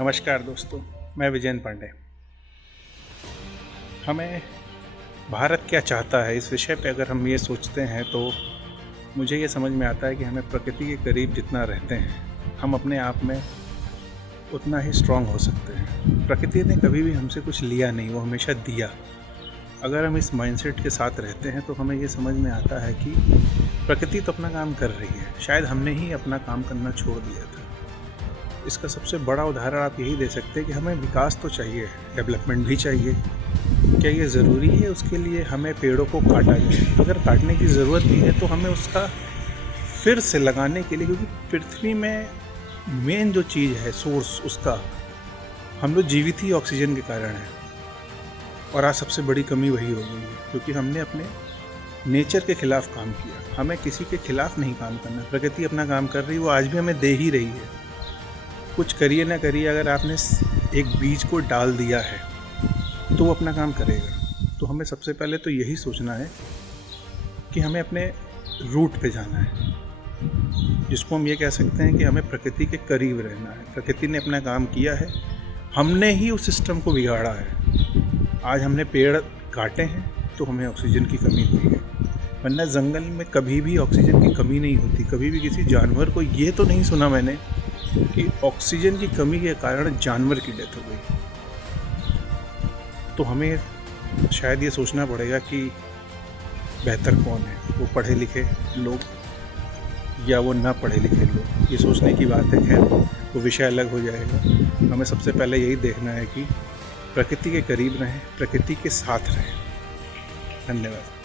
नमस्कार दोस्तों, मैं विजयेंद्र पांडे। हमें भारत क्या चाहता है इस विषय पे अगर हम ये सोचते हैं तो मुझे ये समझ में आता है कि हमें प्रकृति के करीब जितना रहते हैं हम अपने आप में उतना ही स्ट्रांग हो सकते हैं। प्रकृति ने कभी भी हमसे कुछ लिया नहीं, वो हमेशा दिया। अगर हम इस माइंडसेट के साथ रहते हैं तो हमें ये समझ में आता है कि प्रकृति तो अपना काम कर रही है, शायद हमने ही अपना काम करना छोड़ दिया था। इसका सबसे बड़ा उदाहरण आप यही दे सकते हैं कि हमें विकास तो चाहिए, डेवलपमेंट भी चाहिए। क्या ये ज़रूरी है उसके लिए हमें पेड़ों को काटा जाए? अगर काटने की ज़रूरत भी है तो हमें उसका फिर से लगाने के लिए, क्योंकि पृथ्वी में मेन जो चीज़ है सोर्स उसका, हम लोग जीवित ही ऑक्सीजन के कारण है। और आज सबसे बड़ी कमी वही हो गई है, क्योंकि हमने अपने नेचर के खिलाफ काम किया। हमें किसी के खिलाफ नहीं काम करना। प्रकृति अपना काम कर रही है, वो आज भी हमें दे ही रही है। कुछ करिए ना करिए, अगर आपने एक बीज को डाल दिया है तो वो अपना काम करेगा। तो हमें सबसे पहले तो यही सोचना है कि हमें अपने रूट पे जाना है, जिसको हम ये कह सकते हैं कि हमें प्रकृति के करीब रहना है। प्रकृति ने अपना काम किया है, हमने ही उस सिस्टम को बिगाड़ा है। आज हमने पेड़ काटे हैं तो हमें ऑक्सीजन की कमी हुई है, वरना जंगल में कभी भी ऑक्सीजन की कमी नहीं होती। कभी भी किसी जानवर को ये तो नहीं सुना मैंने कि ऑक्सीजन की कमी के कारण जानवर की डेथ हो गई। तो हमें शायद ये सोचना पड़ेगा कि बेहतर कौन है, वो पढ़े लिखे लोग या वो ना पढ़े लिखे लोग। ये सोचने की बात है, खैर वो विषय अलग हो जाएगा। हमें सबसे पहले यही देखना है कि प्रकृति के करीब रहें, प्रकृति के साथ रहें। धन्यवाद।